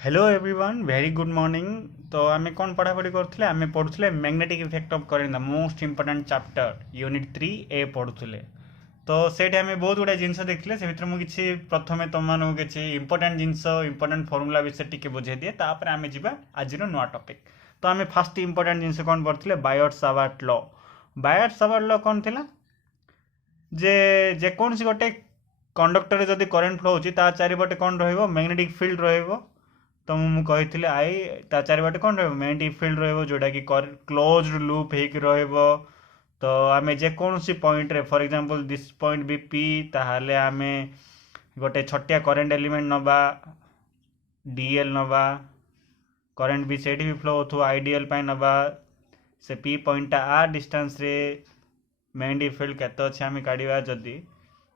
Hello everyone very good morning. तो आम कौन पढ़ापढ़ी करुले आम पढ़ुले magnetic effect of current the most important chapter unit 3 ए पढ़ुले। तो सेठी आम बहुत गुड़ा जिनस देखते से भर मुझे प्रथम तुम किसी इंपोर्टेंट जिनस इंपोर्टेंट फर्मुला विषय टी बुझे दिए तापर आम जा आज नुआ टपिक। तो आम फास्ट इंपोर्टेंट जिनस कौन पढ़ुले बायट-सावर्ट लॉ। बायट-सावर्ट लॉ कौन थिला जे जेकोसी गोटे कंडक्टर जदि करेन्ट फ्लो होची ता चारिपटे कौन रहिबो मैग्नेटिक फील्ड रहिबो। तो मुझे आई ता चारिपटे कौन मैग्नेटिक फील्ड जोटा कि क्लोज्ड लूप होकर रहिबो। तो आम जेकोसी पॉइंट रे for example this point B P ताहले आम गोटे छटिया करेन्ट एलिमेंट नवा डीएल नवा करेन्ट भी सेठी भी फ्लो हो आईडीएल नवा से पी पॉइंट आ डिस्टेंस रे मैग्नेटिक फील्ड केते अच्छे आम काढ़ा जदि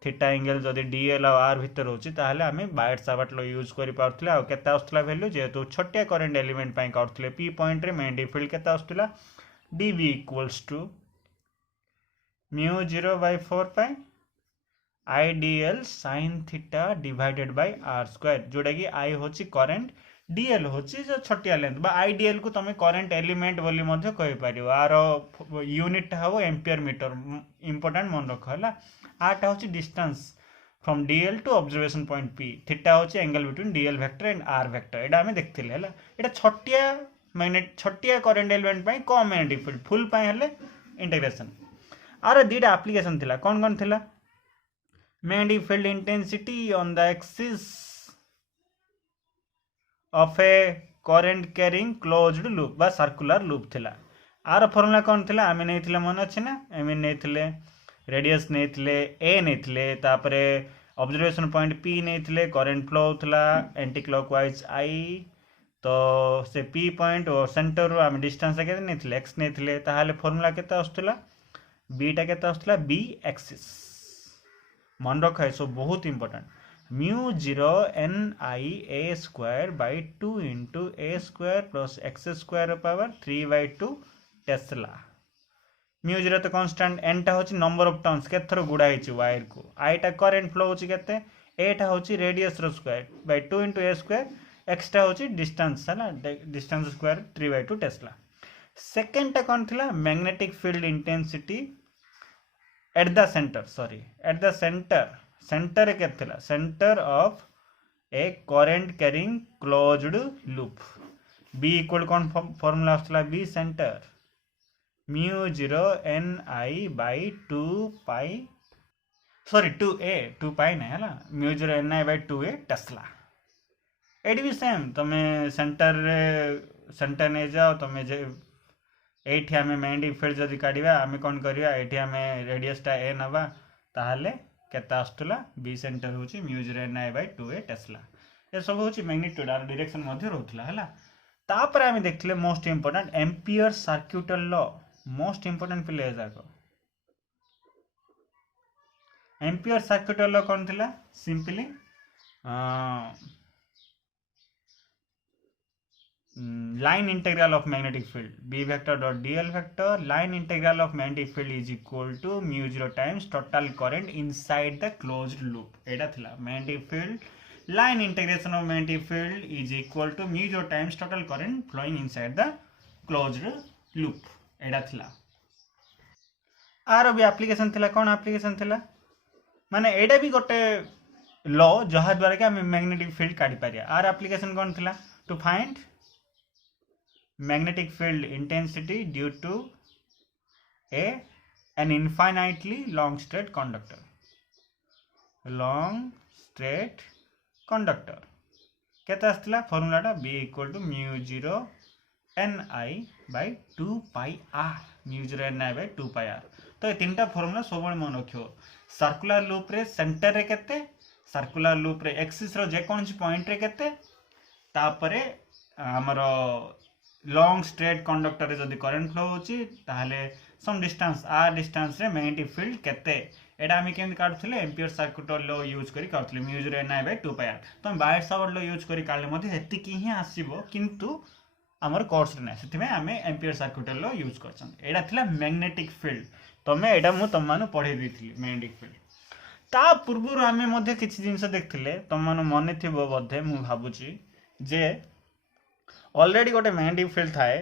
थीटा एंगल जदि डीएल आर भितर होची ताहले आम बायट-सावर्ट लॉ यूज करि पारथले। आ केते आस्तला वैल्यू जेहेतु छटिया करेंट एलिमेंट पई काढथले पी पॉइंट रे मैग्नेटिक फील्ड केते आस्तला dv equals to mu 0/4 pi I D L sin theta divided by R square जोटा कि आई होची करेंट डीएल होची जो छटिया लेंथ बा आईडीएल को तमे करेंट एलिमेंट बोली मध्य कहि पारियो। आर यूनिट हबो एम्पियर मीटर इंपोर्टेंट मन रख हला। आटा होची distance from dl to observation point p theta होची angle between dl vector and r vector एटा हमें देखथिले हला। एटा छटिया करेंट एलिमेंट पई कम मैग्नेटिक फील्ड फुल पई हले इंटीग्रेशन। आर दीटा एप्लीकेशन थिला कौन कौन थिला magnetic field intensity on the axis of A current carrying closed loop बा सर्कुलर लूप थिला। आर फॉर्मूला कौन थिला आमे नेथिले मन अछि ना आमे नेथिले रेडियस नेथिले ए नेथिले तापरे ऑब्जर्वेशन पॉइंट पी नेथिले करेंट फ्लो होतला एंटी क्लॉकवाइज आई। तो से पी पॉइंट और सेंटर रो आमे डिस्टेंस केते नेथिले x नेथिले ताहाले फॉर्मूला केते आस्तला बीटा केते आस्तला बी एक्सिस मन रखा है सो बहुत important mu 0 N I A square by 2 into A square plus X square power 3/2 tesla. Mu 0 तो कांस्टेंट एन टा होची नंबर ऑफ टर्न्स के थरो गुडा हिची वायर को आई टा करंट फ्लो होची केते ए टा होची रेडियस रो square by 2 into A square X टा होची डिस्टेंस है ना डिस्टेंस स्क्वायर 3/2 टेस्ला। सेकंड टा कौन थिला magnetic field intensity at the centre centre के थिला centre of a current carrying closed loop B equal कौन फॉर्मूला आसला B centre mu 0 N I by 2 pi sorry 2 pi नहीं है mu 0 N I by 2a tesla. एटी भी same तमे centre नहीं जाओ तमे एठी आमे मैग्नेटिक फील्ड जदि काढिबा आमे कोन करिया एठी आमे रेडियस टा a नबा ताहाले केता आस्तुला बी सेंटर होची mu 0 N I by 2a tesla. ये सब होची मैग्नीट्यूड आर डायरेक्शन मध्ये रहथला हला। तापर आमे देखले most important ampere circuital law most important पिले जाको एम्पियर सर्क्यूटल लॉ कोन थिला simply line integral of magnetic field b vector dot dl vector line integral of magnetic field is equal to mu 0 times total current inside the closed loop एटा थिला magnetic field line integration of magnetic field is equal to mu 0 times total current flowing inside the closed loop एटा थिला। Are भी application थिला कोन application थिला माने एटा भी गोटे law जहा द्वारा कि हम मैग्नेटिक फील्ड काढी पारिया। आर एप्लीकेशन कोन थिला to find magnetic field intensity due to an infinitely long straight conductor केते आस्तला फॉर्मूलाटा b equal to mu 0 n i by 2 pi r mu 0 n i by 2 pi r। तो ये तीनटा formula सब मन रखियो सर्कुलर लूप रे सेंटर रे केते सर्कुलर लूप रे एक्सिस रो जे कोन पॉइंट रे केते तापरे हमरो लॉन्ग स्ट्रेट कंडक्टर रे जदि करंट फ्लो होची ताहले सम डिस्टेंस आर डिस्टेंस रे मैग्नेटिक फील्ड केते एटा हम केन काढथले एम्पियर सर्क्यूटल लॉ यूज करी काढथले mu 0 n i by 2 pi r। तो हम बायट-सावर्ट लॉ यूज करी काढले मध्ये हेति की ही आसीबो किंतु हमर कोर्स रे नै सेति में हमें एम्पियर सर्क्यूटल लॉ यूज करछन। एटा थिला मैग्नेटिक फील्ड तमे एटा मु तम मानु पढे दिथिली मैग्नेटिक फील्ड ता पूर्व हमें मध्ये किछि जिंस देखथिले तम मानु मने थिबो बधे मु भाबुची जे ऑलरेडी गोटे मैग्नेटिक फील्ड थाए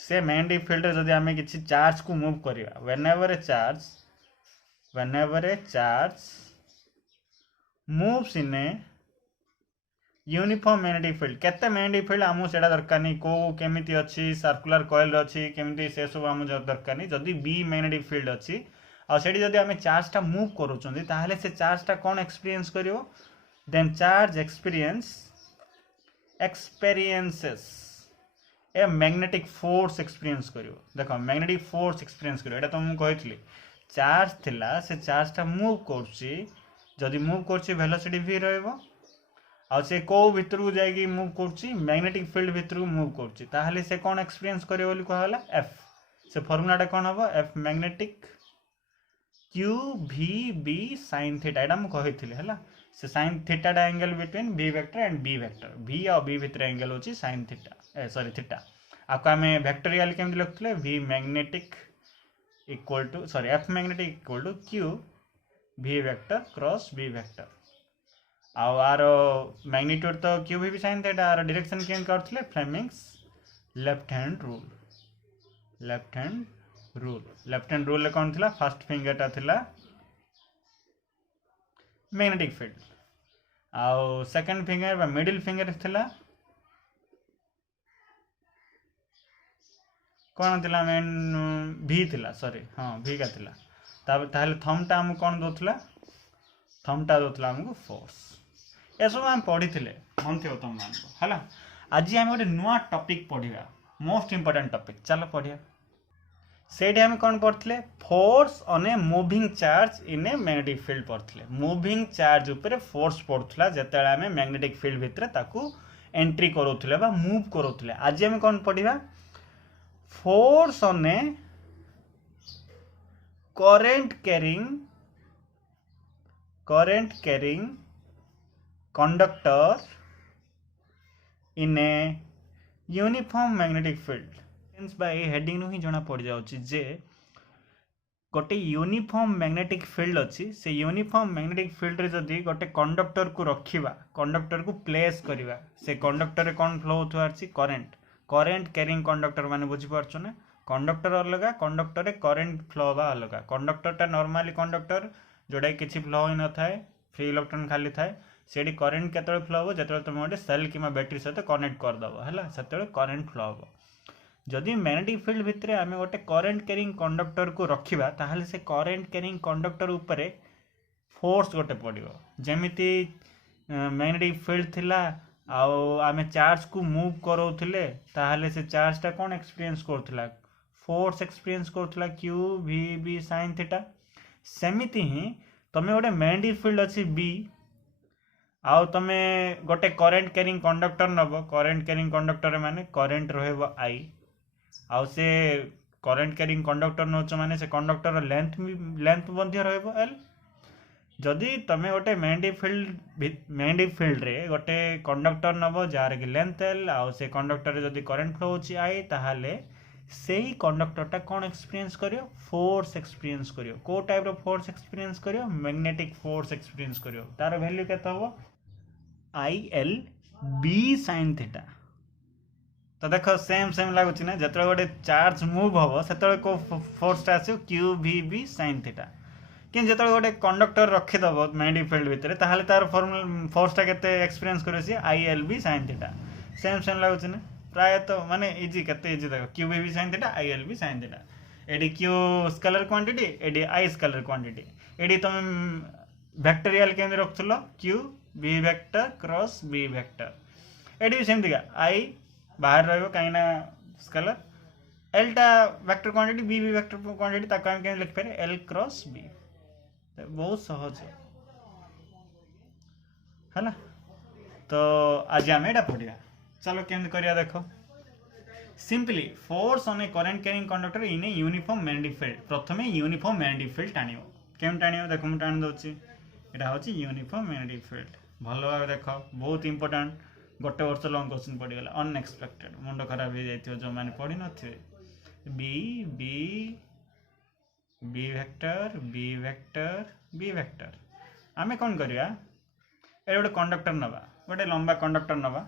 से मैग्नेटिक फील्ड रे जदि आमे किछि चार्ज को मूव करिया whenever a charge moves in a uniform magnetic field केते मैग्नेटिक फील्ड आमु सेटा दरकार नहीं को केमिति अछि सर्कुलर कॉइल अछि केमिति से सब आमु दरकार नहीं जदि बी मैग्नेटिक फील्ड अछि आ सेठी जदि आमे चार्ज टा मूव करूछन ताहले से चार्ज टा कोन एक्सपीरियंस करियो then charge experiences a magnetic force experience करियो देखो मैग्नेटिक फोर्स एक्सपीरियंस करियो एटा तो मु कहितली चार्ज थिला से चार्ज टा मूव करछि जदि मूव करछि वेलोसिटी v रहइबो आ से को भितर को जाएगी मूव करछि मैग्नेटिक फील्ड भितर को मूव करछि ताहले से कोन एक्सपीरियंस करियो बोली कहला f से फार्मूलाटा कोन हबो f magnetic q v b sin theta एटा मु कहितली हला से sin theta the angle between v vector and b vector v और b भितर एंगल होछि sin थीटा सॉरी थीटा आपको हमें वेक्टोरियल केमति लिखथले v magnetic equal to sorry f magnetic equal to q v vector cross b vector आर magnitude तो क्यू भी साइन थीटा आर डायरेक्शन केन करथले फ्लेमिंग्स लेफ्ट हैंड रूल कौन थिला फर्स्ट फिंगर टा थिला मैग्नेटिक फील्ड आउ सेकंड फिंगर बा मिडिल फिंगर थिला कौन थिला मेन भी थिला सॉरी हां भी का थिला ताहले थंब टा हम कौन दोथला थंब टा दोथला हमको फोर्स ये सब हम पढ़ी मन थे तुम मान है आज आम गोटे नुआ टॉपिक पढ़ा मोस्ट इंपोर्टेंट टॉपिक चलो पढ़िया से कौन पढ़ते force on a moving charge in a magnetic field पढ़ते मूविंग चार्ज उपर फोर्स पड़ूला जिते आम मैग्नेटिक फील्ड भितर ताकू एंट्री करूले मूव करूले आज आम कौन पढ़ा force on a current carrying conductor in a uniform magnetic field by heading नु ही जना पड़ जाउची जे गोटे यूनिफॉर्म मैग्नेटिक फील्ड अच्छी से यूनिफॉर्म मैग्नेटिक फील्ड रे जदी गोटे कंडक्टर को रखिबा कंडक्टर को प्लेस करिबा से कंडक्टर रे कोन फ्लो होथुआ अछि करंट कैरिंग कंडक्टर माने बुझी पारछो ना कंडक्टर अलग कंडक्टर रे करंट फ्लो बा अलग कंडक्टर टा नॉर्मली कंडक्टर जोडा किछि फ्लो होई न थाए फ्री इलेक्ट्रॉन खाली थाए सेडी करंट केतळे फ्लो हो जेतळे तुम गोटे सेल किमा बैटरी सहित कनेक्ट कर दबो हला सेतळे करंट फ्लो हो जदि मैग्नेटिक फील्ड भितर आम गोटे करंट कैरिंग कंडक्टर को रखिबा ताहले से करंट कैरिंग कंडक्टर उपरे फोर्स गोटे पड़ो जमीती मैग्नेटिक फील्ड थिला आउ आम चार्ज को मूव करोथिले ताहले से चार्ज टा कोन एक्सपीरियंस करथला फोर्स एक्सपीरियंस करथला q v b sin theta सेमिति ही तमे गोटे मैग्नेटिक फील्ड अछि b आउ तमे गोटे करंट कैरिंग कंडक्टर नब करंट कैरिंग कंडक्टर माने करंट रहबो i आउ से करंट कैरिंग कंडक्टर नोच माने से कंडक्टर लेंथ मध्य रहबो l जदि तमे गोटे मैग्नेटिक फील्ड रे गोटे कंडक्टर नब जार कि लेंथ l आउ से कंडक्टर रे जदि करंट फ्लो होची i ताहाले सेही कंडक्टर टा कोन एक्सपीरियंस करियो फोर्स एक्सपीरियंस करियो को टाइप रो फोर्स एक्सपीरियंस करियो मैग्नेटिक फोर्स एक्सपीरियंस करियो तार वैल्यू केते होबो IL B sin थीटा तो देख सेम लगुच ना जो गोटे चार्ज मूव हम से को फोर्सटा आस Q v b sin theta कि जो गोटे कंडक्टर रखीदब मैग्नेटिक फील्ड भितर ताहले तार फोर्सटा केते एक्सपीरियंस करियो सी IL B sin theta same लगुच ना प्राय तो माने इजी केते इजी देख q v b sin theta IL B sin theta एडी क्यू स्केलर क्वांटिटी एडी आई स्केलर क्वांटिटी एडी तुम वेक्टोरियल केमि रखथलो q b vector cross B vector एडी सेम दिगा आई बाहर रहिबो काइना स्केलर एल टा vector quantity b b vector quantity ताको हम केमि लिख पारे एल क्रॉस बी बहुत सहज है ना तो आज आम एटा पढ़िया चलो केमि करिया देखो simply force on a current carrying conductor in a uniform magnetic field प्रथमे यूनिफॉर्म मैग्नेटिक फील्ड टाणियो केम टाणियो देखो मु टाणी दउची एटा होची यूनिफॉर्म मैग्नेटिक फील्ड भलो भाव देखो बहुत इंपोर्टेंट गोटे वर्ष लॉन्ग क्वेश्चन पड़ गला अनएक्सपेक्टेड मुंड खराब हो जाइथियो जो माने पढ़ी नथिबे b b b vector b vector b vector आमे कोन करिया ए गोटे कंडक्टर नबा गोटे लंबा कंडक्टर नबा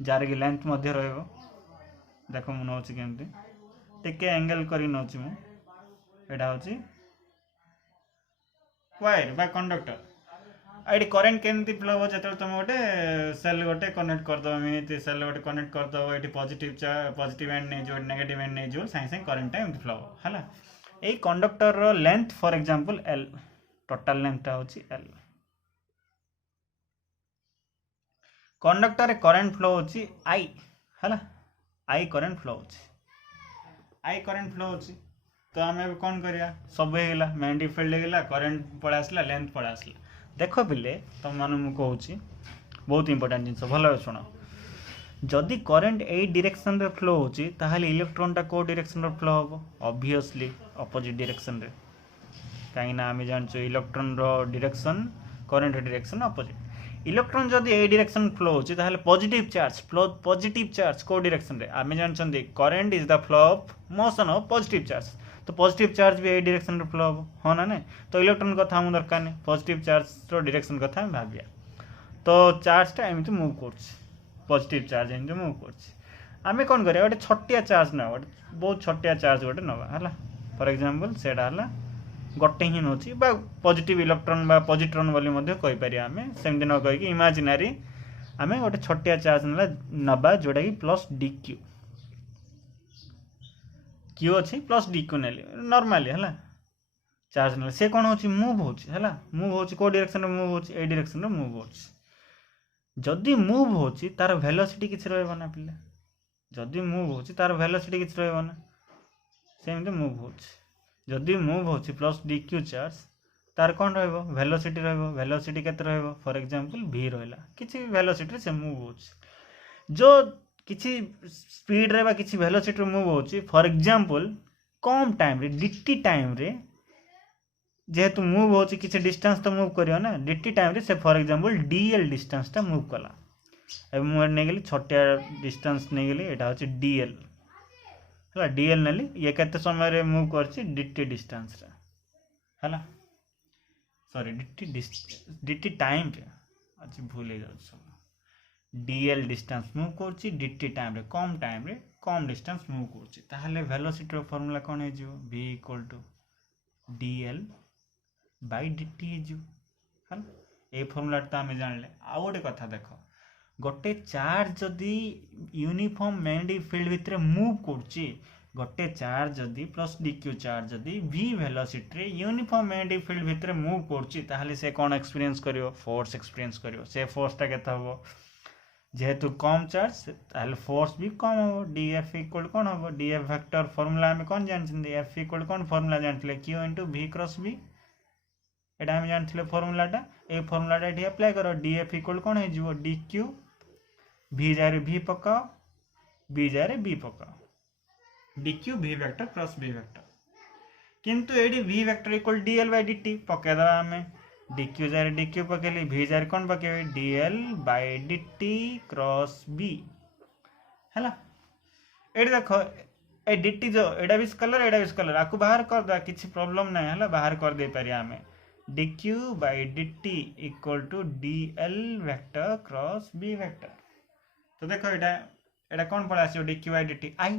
जार की लेंथ मध्य रहिबो देखो मु नौची केमती टिके एंगल करी नौची मु एटा होची वायर बा कंडक्टर आइडी करेंट केमती फ्लो हो जते तुम गोटे सेल गोटे कनेक्ट कर दो एमती सेल गोटे कनेक्ट कर दो ये पॉजिटिव एंड नहीं जो नेगेटिव एंड नहीं जो साइंस करेंट एमती फ्लो है यही कंडक्टर रो length for example L total length होची एल कंडक्टर करेंट फ्लो होची आई है आई करेंट फ्लो होची आई करेंट फ्लो होची तो आम कौन करिया सब होगा मैग्नेटिक फील्ड होगा करेंट पड़ा आसला लेंथ पड़ा आसला देख पिले तुम मान मुझे बहुत इंपोर्टेंट जिनस भल शुण जदि करेंट यही डायरेक्शन रे फ्लो होची ताहले इलेक्ट्रॉनटा को डायरेक्शन रे फ्लो होबो ऑब्वियसली अपोजिट डायरेक्शन रे कहीं आम जानचु इलेक्ट्रॉन रो direction current direction opposite electron जदि यही डायरेक्शन फ्लो होची ताहले पॉजिटिव चार्ज को डायरेक्शन रे आम जानचंदी current is the flow of motion of positive charge तो पॉजिटिव चार्ज भी यही डायरेक्शन रे फ्लो हो हाँ ना नहीं तो इलेक्ट्रॉन कथा हम दरकार नहीं पॉजिटिव चार्ज रो डायरेक्शन कथा हम भाबिया तो चार्जटा एमती मूव करछि पॉजिटिव चार्ज एमती मूव करछि आमे कोन करिया गोटे छोटिया चार्ज ना गोटे बहुत छोटिया चार्ज गोटे नवा हला फॉर एग्जांपल सेडा हला गोटे ही नोची बा पॉजिटिव इलेक्ट्रॉन बा पॉजिट्रॉन बोली मध्ये कहि पारिया आमे सेमती न कहि कि इमेजिनरी आमे गोटे छोटिया चार्ज नबा जोटा कि प्लस dq क्यू अच्छी प्लस dq नेली नॉर्मली हला चार्ज नेले से कोन होची मूव होची हला मूव होची को डायरेक्शन रे मूव होची ए डायरेक्शन रे मूव होची जदि मूव होची तार वेलोसिटी किछ रहबो ना पिले जदि मूव होची तार वेलोसिटी किछ रहबो ना सेमते मूव होची जदि मूव होची प्लस dq चार्ज तार कोन रहबो वेलोसिटी केते रहबो फॉर एग्जांपल v रहला किछि वेलोसिटी रे से मूव होची जो किछि स्पीड रे बा किछि वेलोसिटी रे मूव होची फॉर एग्जांपल कम टाइम रे dt टाइम रे जेहेतु मूव होची किछि डिस्टेंस तो मूव करियो ना dt टाइम रे से फॉर एग्जांपल dl डिस्टेंस ता मूव कला अब मु ने गेली छोटिया डिस्टेंस ने गेली एटा होची dl हला dl नेली ये केते समय रे मूव करची dt डिस्टेंस रे हला सॉरी dt टाइम रे अच्छी भूल हे जाउ सब dl डिस्टेंस मूव करची dt टाइम रे कम डिस्टेंस मूव करची ताहले वेलोसिटी रो फार्मूला कोन हे जिवो v dl बाय dt हे जिवो हल ए फार्मूला त आमे जानले आ गोटे कथा देखो गोटे चार्ज जदि यूनिफॉर्म मैग्नेटिक फील्ड भितर मूव करची गोटे चार्ज जदि प्लस dq चार्ज जदि v वेलोसिटी रे यूनिफॉर्म मैग्नेटिक फील्ड भितर मूव करची ताहले से कोन एक्सपीरियंस करियो फोर्स एक्सपीरियंस करियो से फोर्स ता केता हबो जेहेतु कम चार्ज ताहले फोर्स भी कम हो df इक्वल कोन हो df वेक्टर फार्मूला में कोन जानछिन f इक्वल कोन फार्मूला जानथिले q * v क्रॉस v एटा हम जानथिले फार्मूलाटा ए फार्मूलाटा एठी अप्लाई करो df इक्वल कोन हे जिवो dq v जारे v पकाओ b जारे b पकाओ dq v vector cross v vector किंतु एडी v vector equal dl by dt पके दबा हमें dq जारे dq पकेली v जारे कोन पकेबे dl by dt cross b हैला एडी देखो ए dt जो एडा भी स्केलर आकु बाहर कर दा किछि प्रॉब्लम नै हैला बाहर कर दे पारिया हमें dq by dt equal to dl vector cross b vector तो देखो एटा कोन पड़ा आसी dq by dt i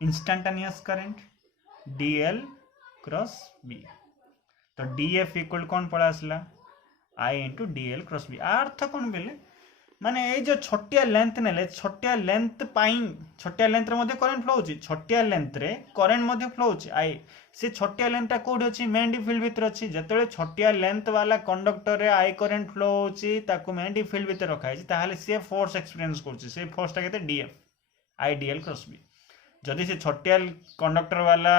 instantaneous current dl cross b तो df इक्वल कोन पड़ा आसला i * dl क्रॉस b अर्थ कोन बेले माने ए जो छोटिया लेंथ नेले छोटिया लेंथ रे मध्ये करंट फ्लो होची छोटिया लेंथ रे करंट मध्ये फ्लो होची आई से छोटिया लेंथटा कोड अछि मैग्नेटिक फील्ड भीतर अछि जतले छोटिया लेंथ वाला कंडक्टर रे आई करंट फ्लो होची ताको मैग्नेटिक फील्ड भीतर रखा है ताहाले से फोर्स एक्सपीरियंस करछि से फोर्सटा केते df आई dl क्रॉस b जदि से छोटिया कंडक्टर वाला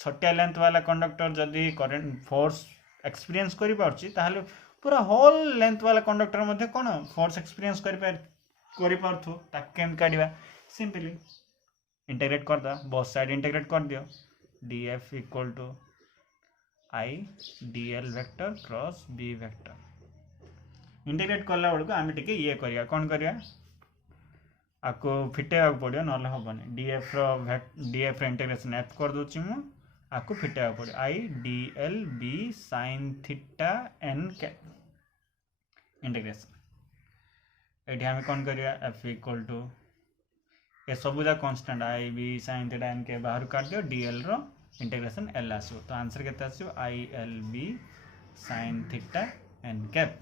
छोटिया लेंथ वाला कंडक्टर जदि करंट फोर्स एक्सपीरियंस करि पारछि ताहाले पूरा होल लेंथ वाला कंडक्टर मध्ये कोन फोर्स एक्सपीरियंस करि पारथु ताक केम काढिबा सिंपली इंटीग्रेट कर दा बोथ साइड इंटीग्रेट कर दियो df equal to i dl vector cross b vector integrate करला बेलको आमे टिके ये करिया कोन करिया आको फिटेया पड़ियो नले हबने df रो इंटीग्रेशन f कर दोछि मु आको फिटेया पड़ियो i dl b sin theta n integration ये आम कौन करिया एफ इक्वल टू ए सबुजा constant i b sin theta n के बाहर काट दियो डीएल रो इंटीग्रेशन एल आसो तो आंसर केते आसो I L B sin theta N cap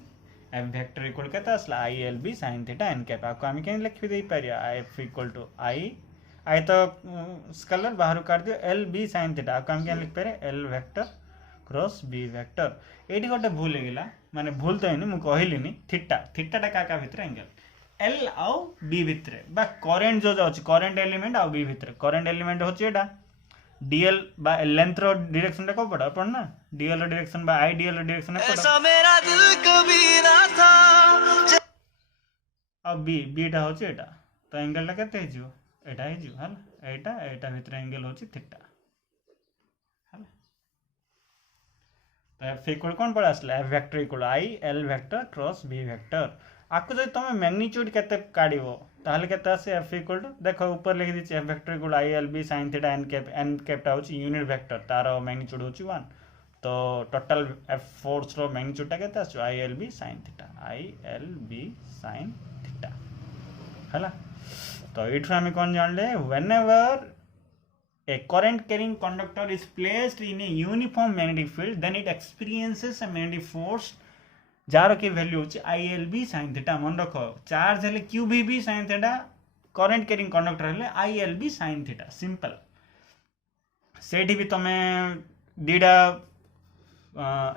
F vector equal केते आसला I L B sin theta N cap आपको आम के लिखि दे पारिया एफ इक्वल टू आई तो स्केलर बाहर काट दियो एल बी sin थीटा आपको आम के लिख पारे L vector cross B vector एटी गोटे भूल होगा माने भूल तो है कहली थीटा थीटाटा क्या भितर एंगल एल आउ बी भितर बा करेन्ट जो जाऊँ करेन्ट एलिमेंट आउ बी भितर करेन्ट एलिमेंट होची एटा डीएल बा लेंथ रो डायरेक्शन टा को पड़ा अपन ना डीएल रो डायरेक्शन बा आई डीएल रो डायरेक्शन ऐसा मेरा दिल कभी ना था अब बी टा होची एटा तो एंगल टा केते हिजो एटा हिजो हला एटा भितर एंगल होची थीटा हला तो एफ इक्वल कौन पड़ा आसला एफ वेक्टर इक्वल आई L vector cross B vector आपको जो तुम मैग्नीट्यूड केते काढिबो ताहले केते आसे एफ इक्वल टू देखो ऊपर लिखि दिछि f vector equal I L B sin theta N cap टा होछि यूनिट वेक्टर तार मैग्नीट्यूड होछि 1 तो टोटल एफ फोर्स रो मैग्नीट्यूड टा केते आछो i L B sin theta i L B sin theta हला तो इठु हम कोन जानले whenever a current carrying conductor is placed in a uniform magnetic field then it experiences a magnetic force जार की वैल्यू होची i L B sin theta मन रख चार्ज हेले q v b sin theta current carrying conductor हेले i L B sin theta simple सेठी भी तमे दीडा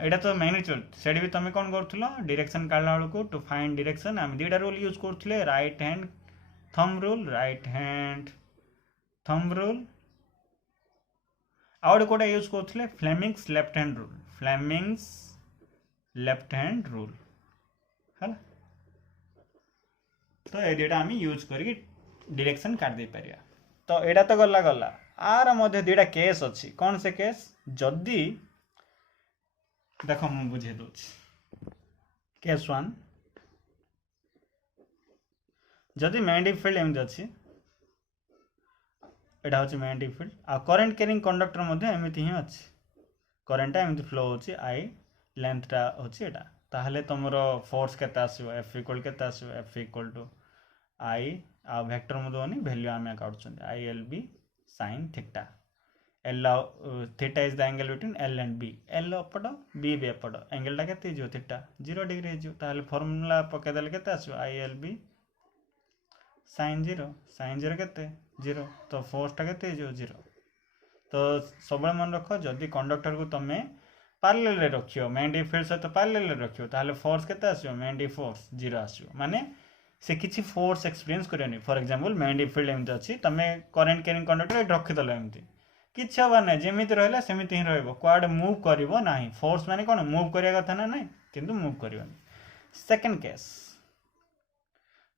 एटा तो मैग्नीट्यूड सेठी भी तमे कोन करथुलो डायरेक्शन काढला बेलको टू फाइंड डायरेक्शन हम दीडा रूल यूज करथुले राइट हैंड थंब रूल आउट कोटा यूज करथुले फ्लेमिंग्स लेफ्ट हैंड रूल है तो ये दुटा आम यूज करके डायरेक्शन काट दे पारिया तो एटा तो गला आर मध्य दुटा केस अच्छी कौन से केस जदि देख मु बुझे दूची केस 1 जदि मैग्नेटिक फील्ड एमती अच्छी एटा होची मैग्नेटिक फील्ड आ करंट कैरिंग कंडक्टर मध्य एमती ही अच्छी करेंटा एमती फ्लो होची आई लेंथ टा होची एटा ताहले तमरो फोर्स केते आसीबो एफ इक्वल केते आसीबो एफ इक्वल टू आई आ वेक्टर मधोनी वैल्यू आमे काढुछन i L B sin theta l theta is the angle between l and b l अपड बी बी अपड एंगल टा केते जो थीटा 0 डिग्री हे जो ताहले फार्मूला पके देले केते आसीबो आई एल बी sin 0 केते 0 तो फोर्स टा केते जो 0 तो सब मन रख जदि कंडक्टर को तमे पैरेलल रे रखियो मैग्नेटिक फील्ड सहित पैरेलल रे रखियो ताहले फोर्स केते आसीबो मैग्नेटिक फोर्स 0 आसीबो माने से किछि फोर्स एक्सपीरियंस करियोनी फॉर एग्जांपल मैग्नेटिक फील्ड एमती अछि तमे करंट कैरिंग कंडक्टर एट रखि दलो एमती किछि हबा नै जेमिति रहला सेमिति ही रहबो क्वाड मूव करिवो नाही फोर्स माने कोन मूव करिया कथा ना नै किंतु मूव करिवोनी सेकंड केस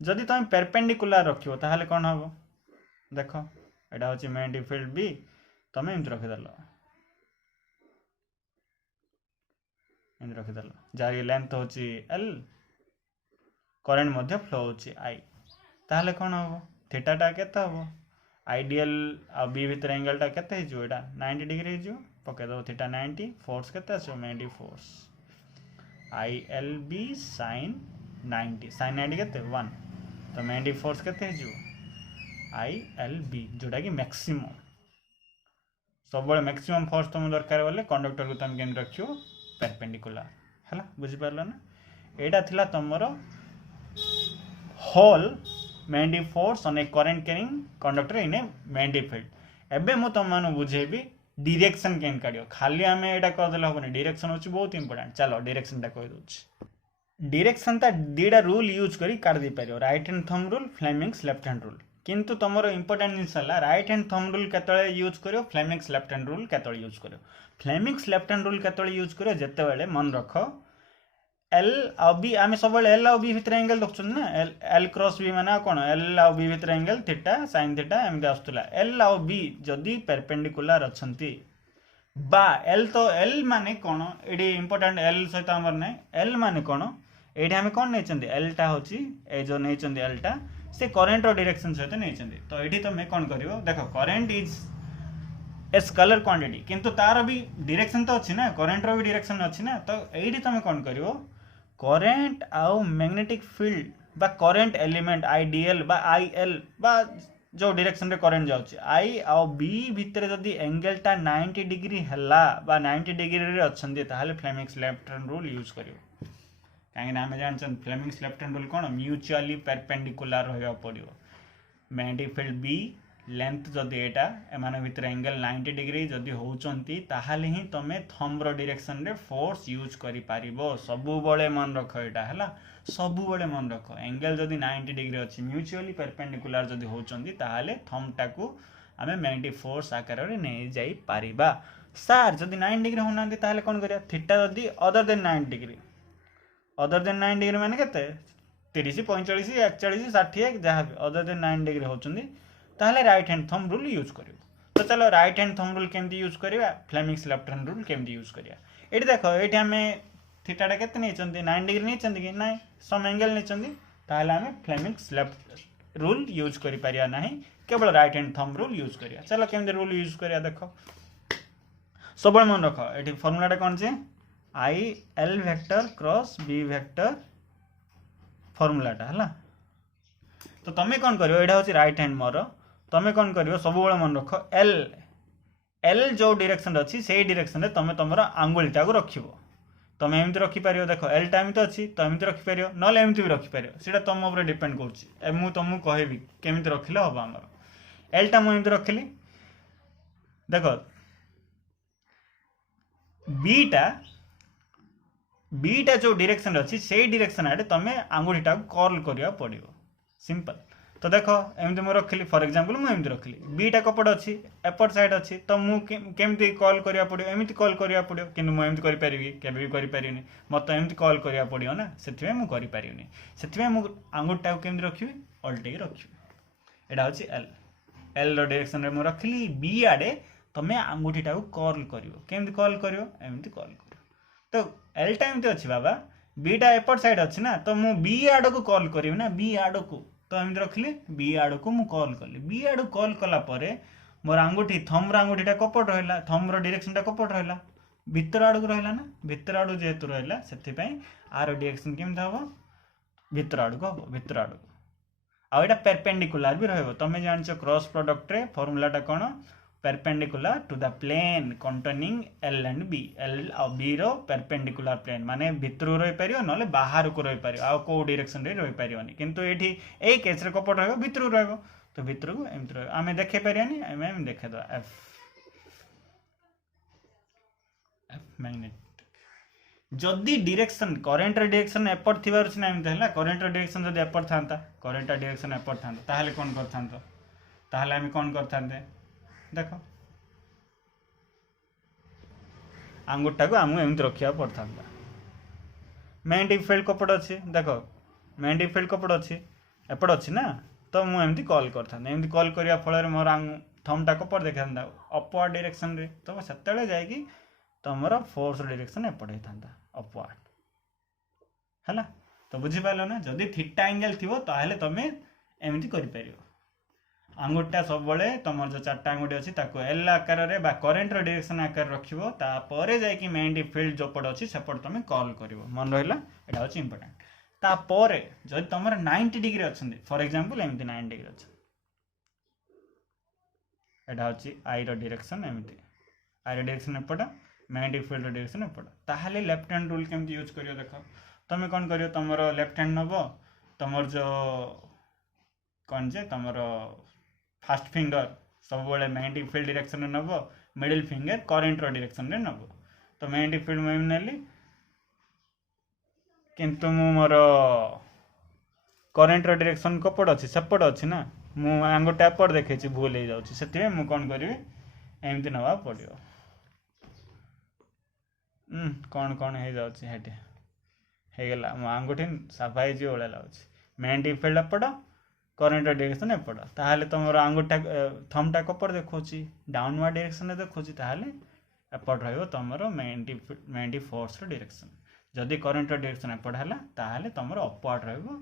जदि तमे परपेंडिकुलर रखियो ताहले कोन हबो देखो एटा होछि मैग्नेटिक फील्ड बी तमे एमती रखि दलो रखिदेल जार लेंथ होची एल करेंट मध्य फ्लो होची आई ताहले कोन हो थीटा टा केते हो आइडियल आ बी भीतर एंगल टा केते हिजो एटा 90 डिग्री हिजो पके दो थीटा 90 फोर्स केते आसो magnetic force I L B sin 90 केते 1 तो मैग्नेटिक फोर्स केते हिजो आई एल बी जोटा कि मैक्सिमम सब मैक्सिमम फोर्स तुम दरकार बोले कंडक्टर को तुम केन रखियो परपेंडिकुलर है बुझी पारल ना एटा थिला तमरो whole magnetic force on a current carrying conductor in a magnetic field एबे मु तुम मानु बुझेबी डायरेक्शन केन काडियो खाली हमें एटा कर देला होबनी डायरेक्शन होची बहुत इंपोर्टेंट चलो डायरेक्शन टा कहि दोछि डायरेक्शन ता दीडा रूल यूज करी काट दे पारियो right hand thumb rule Fleming's left hand rule किंतु तुमरो इंपोर्टेंट जिनस है राइट हैंड थंब रूल केतळे यूज करियो फ्लेमिंग्स लेफ्ट हैंड रूल केतळे यूज करियो फ्लेमिंग्स लेफ्ट हैंड रूल केतळे यूज करियो जते बेले मन रख एल आ बी आम सब एल आ बी भीतर एंगल देखछन ना एल क्रॉस बी माने कोन एल आ बी भीतर एंगल थीटा sin थीटा एमते आस्तला एल आ बी जदी परपेंडिकुलर अछंती बा एल तो एल माने कोन एडी इंपोर्टेंट एल सहित हमर नै एल माने कोन एडी हम कोन नै चंदी एल टा होची ए जो नै चंदी एल टा से करंट रो डायरेक्शन सहित नै चंदी तो एडी तो मैं कोन करियो देखो current is a scalar quantity किंतु तार भी डायरेक्शन तो अछि ना करंट रो भी डायरेक्शन अछि ना तो एडी तमे कोन करियो करंट आउ मैग्नेटिक फील्ड बा करेंट एलिमेंट आईडीएल बा आईएल बा जो डायरेक्शन रे करंट जाउची आई आ बी भितर जदी एंगल टा 90 डिग्री हला बा 90 डिग्री रे अछंदी ताहाले Fleming's left hand rule use करियो काहे ना हम जानछन फ्लेमिंग्स लेफ्ट हैंड रूल कोन म्यूचुअली परपेंडिकुलर रहबा पड़ियो मैग्नेटिक फील्ड बी लेंथ जदि एटा एमाने भितर एंगल 90 डिग्री जदि होउचंती ताहाले ही तमे थंब रो डायरेक्शन रे फोर्स यूज करि पारिबो सबु बळे मन रखो एटा हला सबु बळे मन रखो एंगल जदि 90 डिग्री अछि म्यूचुअली परपेंडिकुलर जदि होउचंती ताहाले थंब टाकू आमे मैग्नेटिक फोर्स आकार रे नै जाई पारिबा सर जदि 90 डिग्री होनांती ताहाले कोन करिया थीटा जदि other than 90 degree other than 90 degree माने केते 30 45 41 60 जहाँ भी अदर देन 90 डिग्री होचंदी ताहले right hand thumb rule use करियो तो चलो राइट हैंड थंब रूल केमती यूज करिया फ्लेमिंग्स लेफ्ट हैंड रूल केमती यूज करिया एठी देखो एठी हमें थीटा केते नै चंदी 90 डिग्री नै चंदी कि नै सम एंगल नै चंदी ताहले हमें फ्लेमिंग्स लेफ्ट रूल यूज करि पारिया नाही केवल right hand thumb rule use करिया चलो केमती रूल यूज करिया देखो सब मन रखो एठी फार्मूला टा कोन छे I L vector cross B vector formula टा हला तो तमे कौन करियो एटा होची राइट हैंड मोर तमे कौन करियो सब बेले मन रखो एल एल जो डायरेक्शन अछि सेही डायरेक्शन रे तमे तमरा आंगुलीटा को रखिबो तमे एमति रखि पारियो देखो एल टाइम तो अछि तो एमति रखि पारियो नले एमति भी रखि पारियो सेटा तम ऊपर डिपेंड करछि ए मु तमु कहबी केमति रखिले होबा हमर एल टा मु एमति रखिली देखो बीटा जो डायरेक्शन अच्छी से डायरेक्शन आड़े तुम आंगुठीटा कर्ल करिया पड़ियो सिंपल तो देखो एमती मु रखिली फॉर एग्जांपल मु एमती रखिली बीटा कपड़ अच्छी एपट साइड अच्छी तो मु केमती कॉल करिया पड़ियो एमती कॉल करिया पड़ियो किंतु मु एमती करि परिबी केबे भी करि परिनी मते एमती कॉल करिया पड़ियो ना सेथिमे मु करि परिनी सेथिमे मु आंगुठीटा को केमती रखिबी अल्टे रखिबी एडा होची एल एल रो डायरेक्शन रे मु रखिली बी आड़े तमे आंगुठीटा को कर्ल करियो केमती कर्ल करियो एमती कर्ल तो एल टाइम तो अच्छी बाबा बीटा एपट साइड अच्छी ना तो मु बी आड़ को कॉल करी ना बी आड़ को तो एमती रखिली बी आड़ को मु कॉल कली बी आड़ कॉल कला परे मोर आंगुठी थंब आंगुठीटा कपट रहिला थंब रो डायरेक्शनटा कपट रहिला भीतर आड़ को रहिला ना भीतर आड़ जेहेतु रहिला सेति पई आर डायरेक्शन केमता हबो भीतर आड़ को हबो भीतर आड़ को आ एटा परपेंडिकुलर भी रहबो तमे जानछो क्रॉस प्रोडक्ट रे फार्मूलाटा कोन perpendicular to the plane containing L and B L और B रो perpendicular plane माने भितर रही पारियो नले बाहर को रही पारियो आ को डायरेक्शन रे रही पारियोनी किंतु एठी ए केस रे कपट रहबो भितर रहबो तो भितर को एमत रहबो आमे देखे पारियानी आमे देखे दो F मैग्नेटिक जदी डायरेक्शन करंट रे डायरेक्शन एपट थिबार छै ना एमत हला करंट रे डायरेक्शन जदी एपट थांता करंट रे डायरेक्शन एपट थांता ताहाले कोन करथांतो ताहाले आमे कोन करथांते देखो आंगुठा को आमु एमती रखिया पड़ता मैग्नेटिक फील्ड कपड़ अच्छी देखो मैग्नेटिक फील्ड कपड़ अच्छी एपट अच्छी ना तो मु एमती कॉल करता एमती कॉल करिया फल मोर थंबटा कपड़ देखा अपवर्ड डायरेक्शन रे तो सेतेले जायकी तमरा फोर्स डायरेक्शन एपट होता अपवर्ड हैला तो बुझी पाइलो ना जदी थीटा एंगल थिबो ताहले तमे एमती करि परियो आंगुठा सब बड़े तुम जो चार्टा आंगुठी अच्छी एल आकार रे बा करेन्ट रो डायरेक्शन आकार रखिबो तापरे जायकी मैग्नेटिक फील्ड जो पट अच्छी सेपट तुम कॉल करिवो मन रहिला एटा होची इंपोर्टेंट तापरे जदि तमर 90 डिग्री अछंदी फॉर एग्जांपल एमती 90 डिग्री अछि एटा होची आई रो डायरेक्शन एमती आई रो डायरेक्शन एपट मैग्नेटिक फील्ड रो डायरेक्शन एपट ताहाले लेफ्ट हैंड रूल केमती यूज करियो देखो तमे कोन करियो तमरो लेफ्ट हैंड नबो तमर जो कोन जे तमरो फर्स्ट फिंगर सब बड़े मैग्नेटिक फील्ड डायरेक्शन रे नबो मिडिल फिंगर करंट रो डायरेक्शन रे नबो तो मैग्नेटिक फील्ड में नेली किंतु मु मोर करंट रो डायरेक्शन कपड़ अछि सेपड़ अछि ना मु आंगुठा पर देखे छी भूल हे जाउछि सेति मु कोन करबी एमती नवा पड़ियो कोन कोन हे जाउछि हेटे हे गेला मु आंगुठी सफाई जी ओळे लाउछि मैग्नेटिक फील्ड एपड़ करंट डायरेक्शन एपट ताहले तुम आंगुठा थंबटा कपड़ देखौछि डाउनवर्ड डायरेक्शन देखौछि ताहले एपट रहइबो तुमर मैग्नेटिक फोर्स रो डायरेक्शन जदि करंट डायरेक्शन एपट हला ताहले तुमर अपवर्ड रहइबो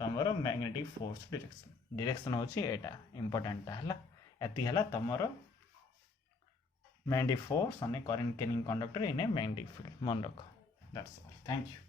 तुमर मैग्नेटिक फोर्स डायरेक्शन होछि एटा इंपोर्टेंट हला एति हला तुमर मैग्नेटिक फोर्स अने current carrying conductor in a magnetic field मन रखो दैट्स ऑल थैंक यू।